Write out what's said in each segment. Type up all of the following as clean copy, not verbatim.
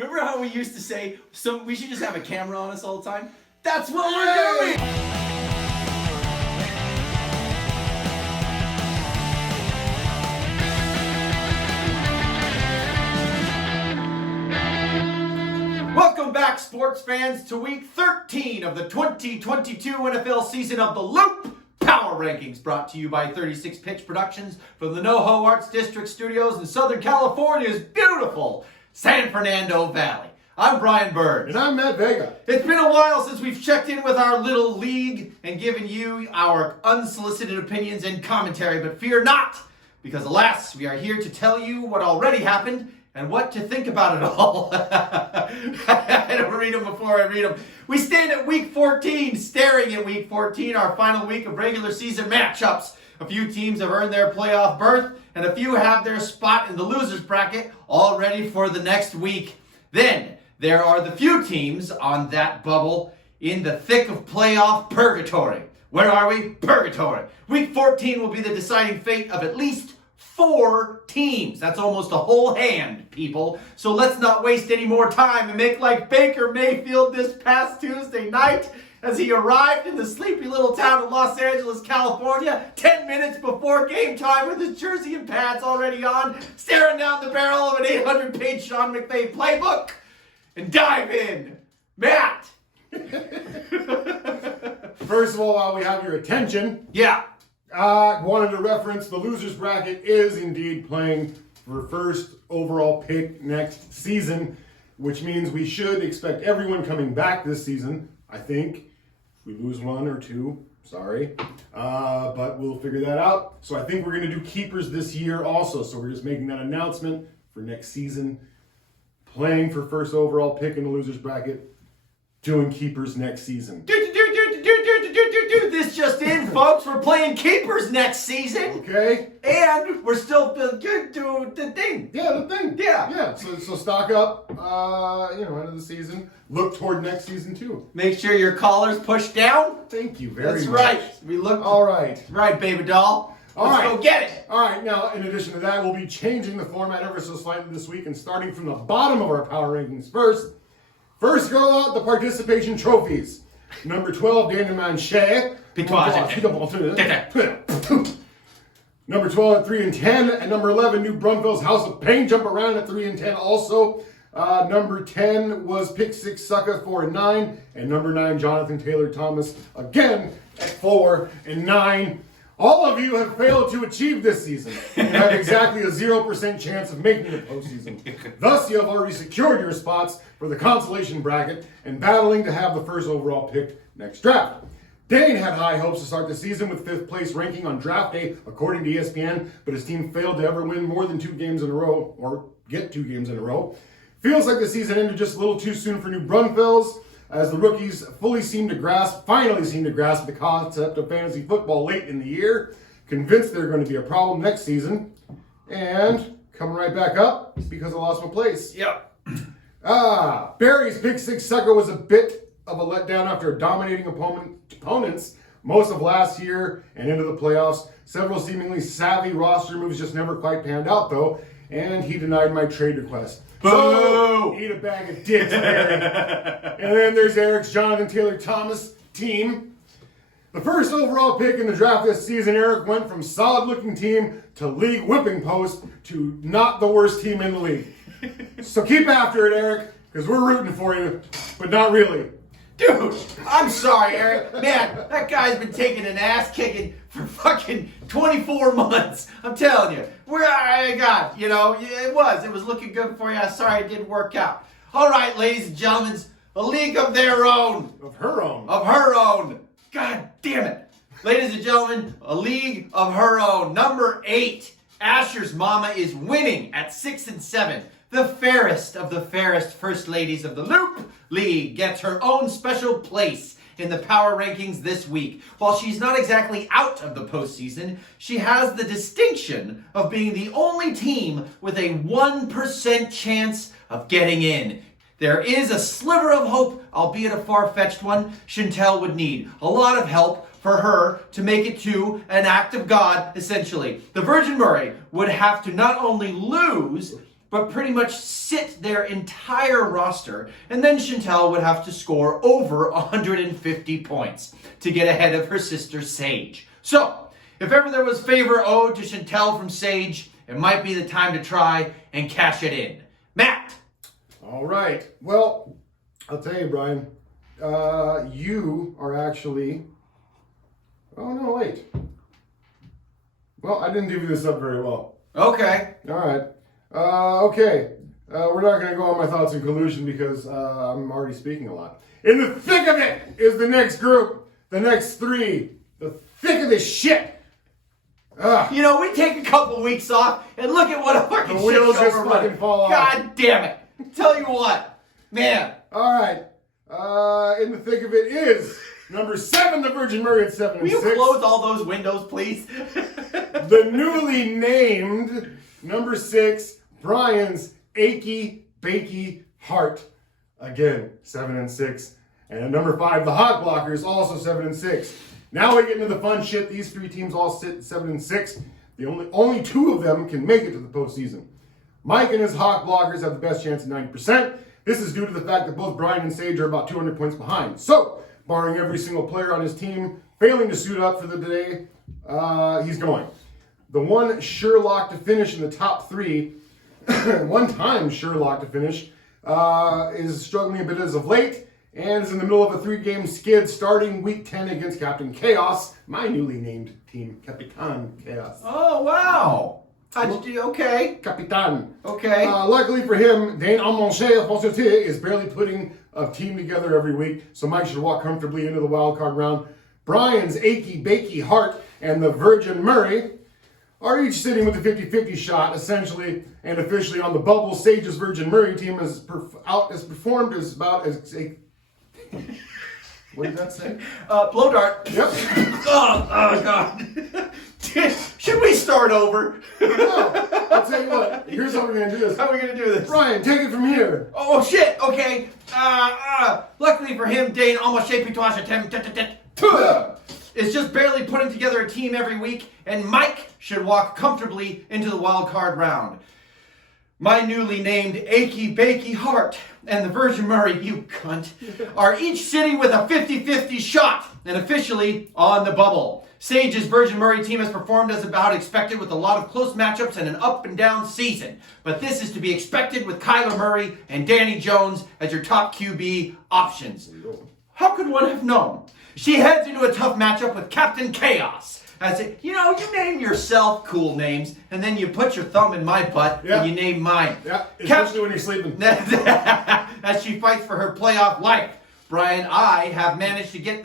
Remember how we used to say, so we should just have a camera on us all the time? That's what we're doing! Welcome back, sports fans, to week 13 of the 2022 NFL season of The Loop Power Rankings, brought to you by 36 Pitch Productions from the NoHo Arts District Studios in Southern California's beautiful San Fernando Valley. I'm Brian Bird. And I'm Matt Vega. It's been a while since we've checked in with our little league and given you our unsolicited opinions and commentary, but fear not, because alas, we are here to tell you what already happened and what to think about it all. I don't read them before I read them. We stand at week 14, staring at week 14, our final week of regular season matchups. A few teams have earned their playoff berth, and a few have their spot in the losers bracket all ready for the next week. Then, there are the few teams on that bubble in the thick of playoff purgatory. Where are we? Purgatory. Week 14 will be the deciding fate of at least 4 teams. That's almost a whole hand, people. So let's not waste any more time and make like Baker Mayfield this past Tuesday night as he arrived in the sleepy little town of Los Angeles, California, 10 minutes before game time with his jersey and pads already on, staring down the barrel of an 800-page Sean McVay playbook, and dive in. Matt! First of all, while we have your attention, Yeah. I wanted to reference the losers bracket is indeed playing for first overall pick next season, which means we should expect everyone coming back this season, I think. If we lose 1 or 2, sorry. But we'll figure that out. So I think we're going to do keepers this year also. So we're just making that announcement for next season. Playing for first overall pick in the losers bracket, doing keepers next season. This just in, folks. We're playing keepers next season. Okay? And we're still good to the thing. Yeah, the thing. Yeah. Yeah, so stock up, end of the season. Look toward next season, too. Make sure your collar's pushed down. Thank you very That's much. right. We look All right. right, baby doll. Let's go get it. All right, now, in addition to that, we'll be changing the format ever so slightly this week and starting from the bottom of our power rankings first. First go out the participation trophies. Number 12, Daniel Manchet. Number 12 at 3 and 10. And number 11, New Braunfels House of Pain. Jump around at 3 and 10 also. Number 10 was Pick 6 Sucker 4 and 9. And number 9, Jonathan Taylor Thomas again at 4 and 9. All of you have failed to achieve this season and have exactly a 0% chance of making the postseason. Thus, you have already secured your spots for the consolation bracket and battling to have the first overall pick next draft. Dane had high hopes to start the season with 5th place ranking on draft day, according to ESPN, but his team failed to ever win more than 2 games in a row, or get 2 games in a row. Feels like the season ended just a little too soon for New Braunfels, as the rookies finally seem to grasp the concept of fantasy football late in the year, convinced they're going to be a problem next season, and coming right back up because I lost my place. Yep. Barry's Pick 6 Sucker was a bit of a letdown after dominating opponents most of last year and into the playoffs. Several seemingly savvy roster moves just never quite panned out, though, and he denied my trade request. Boo! So, eat a bag of dicks, Barry. And then there's Eric's Jonathan Taylor Thomas team. The first overall pick in the draft this season, Eric went from solid-looking team to league whipping post to not the worst team in the league. So keep after it, Eric, because we're rooting for you, but not really. Dude, I'm sorry, Eric. Man, that guy's been taking an ass kicking for fucking 24 months. I'm telling you. It was looking good for you. I'm sorry it didn't work out. All right, ladies and gentlemen, a league of their own. Of her own. Of her own. God damn it. Ladies and gentlemen, a league of her own. Number 8, Asher's mama is winning at 6 and 7. The fairest of the fairest first ladies of the Loop League gets her own special place in the power rankings this week. While she's not exactly out of the postseason, she has the distinction of being the only team with a 1% chance of getting in. There is a sliver of hope, albeit a far-fetched one, Chantel would need. A lot of help for her to make it to an act of God, essentially. The Virgin Murray would have to not only lose, but pretty much sit their entire roster, and then Chantel would have to score over 150 points to get ahead of her sister Sage. So, if ever there was favor owed to Chantel from Sage, it might be the time to try and cash it in. Matt! All right. Well, I'll tell you, Brian. You are actually... Oh, no, wait. Well, I didn't divvy this up very well. Okay. All right. Okay. We're not going to go on my thoughts in collusion because I'm already speaking a lot. In the thick of it is the next group. The next three. The thick of this shit. Ugh. You know, we take a couple weeks off and look at what a fucking The shit wheels show just we're fucking running. fall off. God damn it. Tell you what. Man. All right. In the thick of it is number 7, the Virgin Mary at 7 Will and you 6. close all those windows, please? The newly named number 6, Brian's Achy Bakey Heart. Again, 7 and 6. And at number 5, the Hot Blockers, also 7 and 6. Now we get into the fun shit. These 3 teams all sit at 7 and 6. The only 2 of them can make it to the postseason. Mike and his Hawk Blockers have the best chance at 90%. This is due to the fact that both Brian and Sage are about 200 points behind. So, barring every single player on his team failing to suit up for the day, he's going. The one sure lock to finish in the top 3, one time sure lock to finish, is struggling a bit as of late and is in the middle of a 3-game skid starting week 10 against Captain Chaos, my newly named team, Capitan Chaos. Oh, wow. Okay. Capitan. Okay. Luckily for him, Dane Amonche is barely putting a team together every week, so Mike should walk comfortably into the wild card round. Brian's Achy Bakey Heart and the Virgin Murray are each sitting with a 50-50 shot, essentially and officially on the bubble. Sage's Virgin Murray team has performed as about as a... What did that say? Blow dart. Yep. Oh, God. Should we start over? No. I'll tell you what. Here's how we're going to do this. How are we going to do this? Brian, take it from here. Oh, shit. Okay. Luckily for him, Dane almost is just barely putting together a team every week, and Mike should walk comfortably into the wild card round. My newly named Achy Bakey Heart and the Virgin Murray, you cunt, are each sitting with a 50-50 shot and officially on the bubble. Sage's Virgin Murray team has performed as about expected with a lot of close matchups and an up and down season. But this is to be expected with Kyler Murray and Danny Jones as your top QB options. How could one have known? She heads into a tough matchup with Captain Chaos. You name yourself cool names, and then you put your thumb in my butt, and you name mine. Yeah, especially when you're sleeping. As she fights for her playoff life. Brian, I have managed to get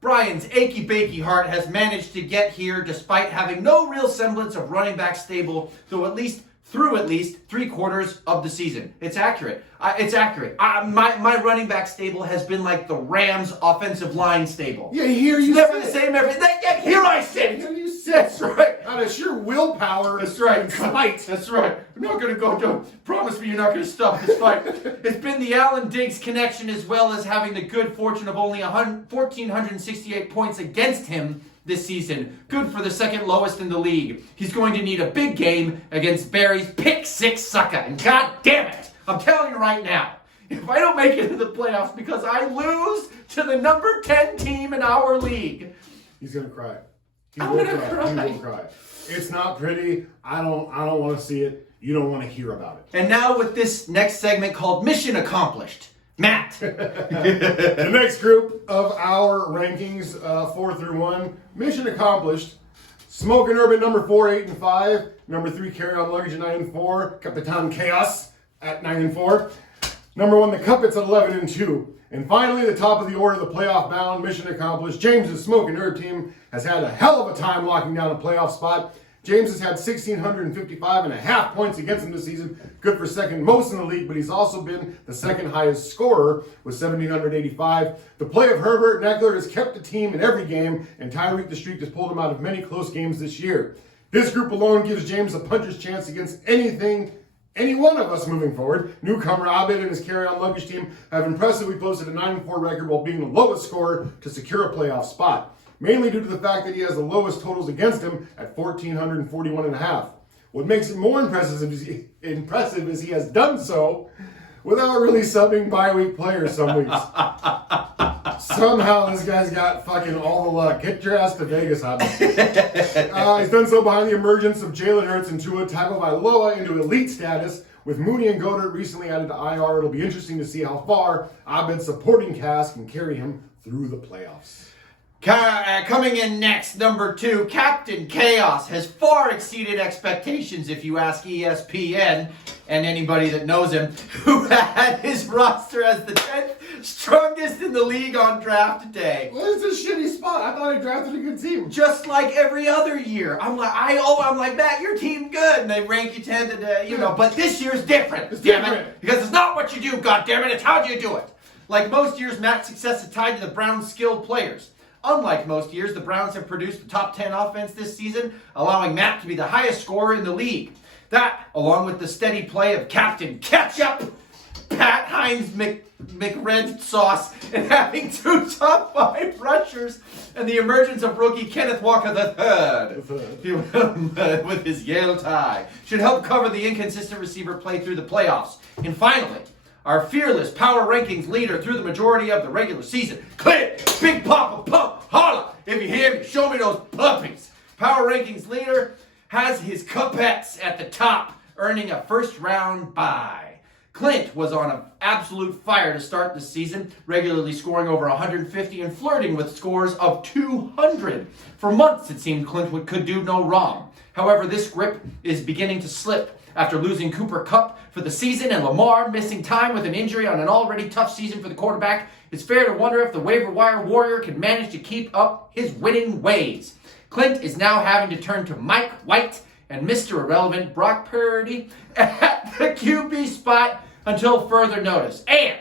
Brian's Achy Bakey Heart has managed to get here despite having no real semblance of running back stable through at least 3/4 of the season. It's accurate. It's accurate. My running back stable has been like the Rams' offensive line stable. Yeah, here you never sit. the same every. Here I sit. Here you sit. That's right. Out of sheer willpower. That's right. And spite. That's right. I'm not going to go. Don't promise me you're not going to stop this fight. It's been the Allen Diggs connection as well as having the good fortune of only 1,468 points against him this season. Good for the second lowest in the league. He's going to need a big game against Barry's pick 6 sucker. And god damn it, I'm telling you right now, if I don't make it to the playoffs because I lose to the number 10 team in our league, he's gonna cry. I'm gonna cry. He will cry. It's not pretty. I don't want to see it. You don't want to hear about it. And now with this next segment called Mission Accomplished. Matt. The next group of our rankings, 4 through 1, mission accomplished. Smoking Urban number 4, 8 and 5. Number 3, Carry On Luggage at 9 and 4. Capitan Chaos at 9 and 4. Number 1, the Cuppets at 11 and 2. And finally, the top of the order, the playoff bound, mission accomplished. James's Smoking Herb team has had a hell of a time locking down a playoff spot. James has had 1,655.5 points against him this season. Good for second most in the league, but he's also been the second highest scorer with 1,785. The play of Herbert and Eckler has kept the team in every game, and Tyreek the Streak has pulled him out of many close games this year. This group alone gives James a puncher's chance against any one of us moving forward. Newcomer Abed and his carry-on luggage team have impressively posted a 9-4 record while being the lowest scorer to secure a playoff spot, mainly due to the fact that he has the lowest totals against him at 1,441.5. What makes it more impressive is he has done so without really subbing bye-week players some weeks. Somehow this guy's got fucking all the luck. Get your ass to Vegas, Hobby. He's done so behind the emergence of Jalen Hurts and Tua Tagovailoa into elite status. With Mooney and Goddard recently added to IR, it'll be interesting to see how far Abed's supporting cast can carry him through the playoffs. Coming in next, number 2, Captain Chaos has far exceeded expectations, if you ask ESPN and anybody that knows him, who had his roster as the 10th strongest in the league on draft day. What is this shitty spot? I thought I drafted a good team. Just like every other year. I'm like, Matt, your team good. And they rank you 10 to, but this year's different. It's damn different. It. Because it's not what you do, goddammit, it's how you do it. Like most years, Matt's success is tied to the Browns' skilled players. Unlike most years, the Browns have produced the top 10 offense this season, allowing Matt to be the highest scorer in the league. That, along with the steady play of Captain Ketchup, Pat Hines McRed Sauce, and having 2 top 5 rushers, and the emergence of rookie Kenneth Walker III with his Yale tie, should help cover the inconsistent receiver play through the playoffs. And finally, our fearless power rankings leader through the majority of the regular season, Clint Big Papa Pump, holla, if you hear me, show me those puppies. Power rankings leader has his Cupettes at the top, earning a first-round bye. Clint was on an absolute fire to start the season, regularly scoring over 150 and flirting with scores of 200. For months, it seemed Clint could do no wrong. However, this grip is beginning to slip after losing Cooper Kupp for the season and Lamar missing time with an injury on an already tough season for the quarterback. It's fair to wonder if the waiver wire warrior can manage to keep up his winning ways. Clint is now having to turn to Mike White and Mr. Irrelevant Brock Purdy at the QB spot until further notice. And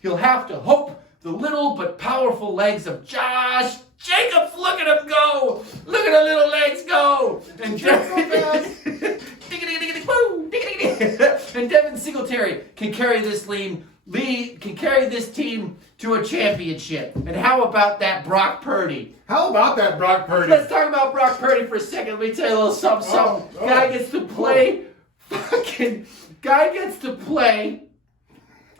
he'll have to hope the little but powerful legs of Josh Jacobs, look at him go! Look at the little legs go! And and Devin Singletary can carry this team to a championship. And how about that Brock Purdy? How about that Brock Purdy? Let's talk about Brock Purdy for a second. Let me tell you a little something. Guy gets to play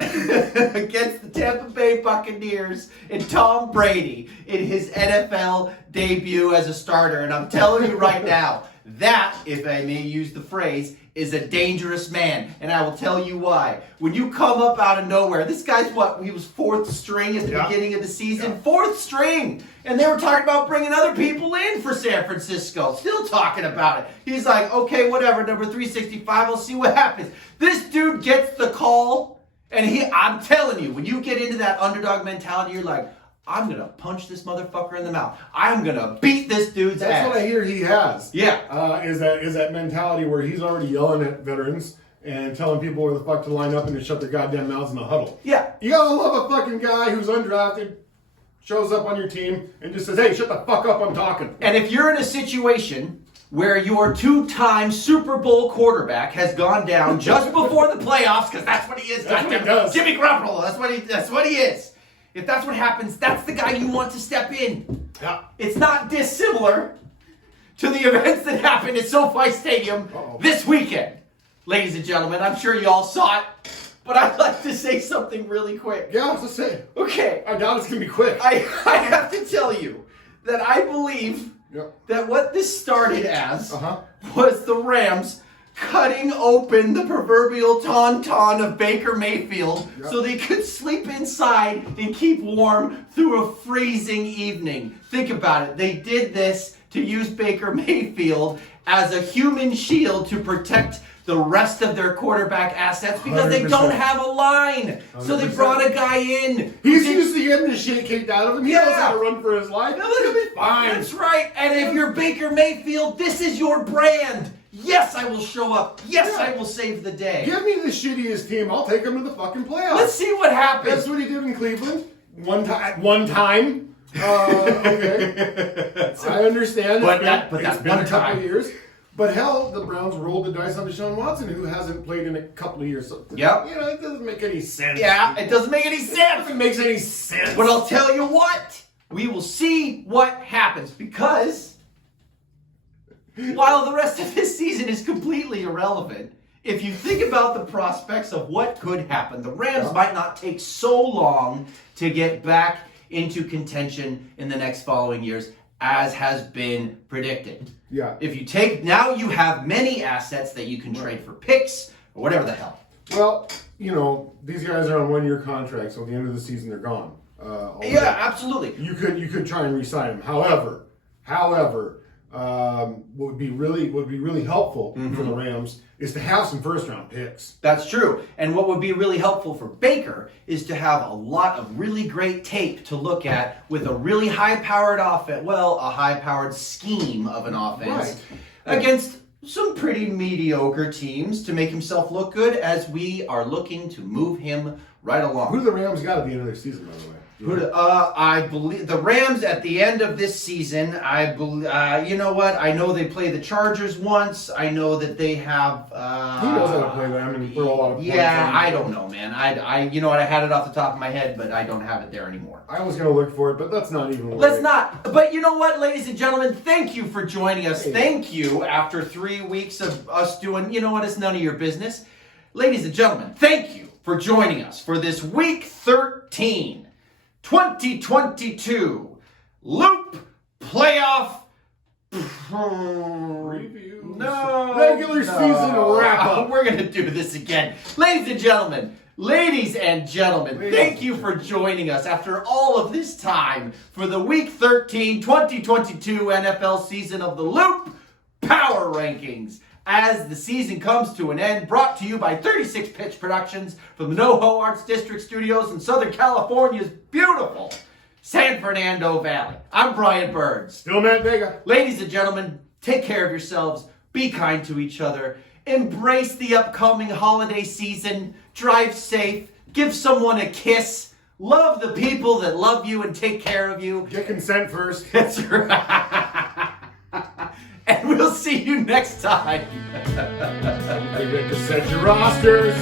against the Tampa Bay Buccaneers and Tom Brady in his NFL debut as a starter. And I'm telling you right now, that, if I may use the phrase, is a dangerous man. And I will tell you why. When you come up out of nowhere, this guy's he was 4th string at the beginning of the season. 4th string! And they were talking about bringing other people in for San Francisco. Still talking about it. He's like, okay, whatever, number 365, we'll see what happens. This dude gets the call. And I'm telling you, when you get into that underdog mentality, you're like, I'm going to punch this motherfucker in the mouth. I'm going to beat this dude's ass. That's what I hear he has. Yeah. Is that mentality where he's already yelling at veterans and telling people where the fuck to line up and to shut their goddamn mouths in the huddle. Yeah. You gotta love a fucking guy who's undrafted, shows up on your team, and just says, hey, shut the fuck up, I'm talking. And if you're in a situation where your 2-time Super Bowl quarterback has gone down just before the playoffs, because that's what he is. That's what he does. Jimmy Garoppolo, that's what he is. If that's what happens, that's the guy you want to step in. Yeah. It's not dissimilar to the events that happened at SoFi Stadium this weekend. Ladies and gentlemen, I'm sure you all saw it, but I'd like to say something really quick. Yeah, let's say. Okay. I doubt it's going to be quick. I have to tell you that I believe that what this started as was the Rams cutting open the proverbial tauntaun of Baker Mayfield so they could sleep inside and keep warm through a freezing evening. Think about it. They did this to use Baker Mayfield as a human shield to protect the rest of their quarterback assets because 100%. They don't have a line. 100%. So they brought a guy in. He's used to getting the shit kicked out of him. He knows how to run for his life. He'll be fine. That's right. And if you're Baker Mayfield, this is your brand. Yes, I will show up. Yes, I will save the day. Give me the shittiest team. I'll take him to the fucking playoffs. Let's see what happens. That's what he did in Cleveland. One time. Okay. I understand. But that's been one a couple time. of years. But hell, the Browns rolled the dice on Deshaun Watson, who hasn't played in a couple of years. So, it doesn't make any sense. Yeah, it doesn't make any sense. It makes any sense. But I'll tell you what. We will see what happens because while the rest of this season is completely irrelevant, if you think about the prospects of what could happen, the Rams might not take so long to get back into contention in the next following years, as has been predicted. Yeah. If you take, now you have many assets that you can trade for picks or whatever the hell. Well, these guys are on 1-year contracts, so at the end of the season they're gone. Yeah, absolutely. You could try and re-sign them. However, what would be really helpful for the Rams is to have some first-round picks. That's true. And what would be really helpful for Baker is to have a lot of really great tape to look at with a really high-powered offense, a high-powered scheme of an offense against some pretty mediocre teams to make himself look good as we are looking to move him right along. Who do the Rams got at the end of their season, by the way? I believe the Rams at the end of this season. I believe. You know what? I know they play the Chargers once. I know that they have. He knows how to play them and put a lot of points. Yeah, I don't know, man. You know what? I had it off the top of my head, but I don't have it there anymore. I was gonna look for it, but that's not even. Let's not. But you know what, ladies and gentlemen? Thank you for joining us. Thank you. After 3 weeks of us doing, you know what? It's none of your business, ladies and gentlemen. Thank you for joining us for this week 13. 2022 Loop Playoff Review. No. Regular season wrap up. We're going to do this again. Ladies and gentlemen, thank you for joining us after all of this time for the Week 13 2022 NFL season of the Loop Power Rankings. As the season comes to an end, brought to you by 36 Pitch Productions from the NoHo Arts District Studios in Southern California's beautiful San Fernando Valley. I'm Brian Birds. Still Matt Vega. Ladies and gentlemen, take care of yourselves, be kind to each other, embrace the upcoming holiday season, drive safe, give someone a kiss, love the people that love you and take care of you. Get consent first. That's right. And we'll see you next time. Don't forget to set your rosters.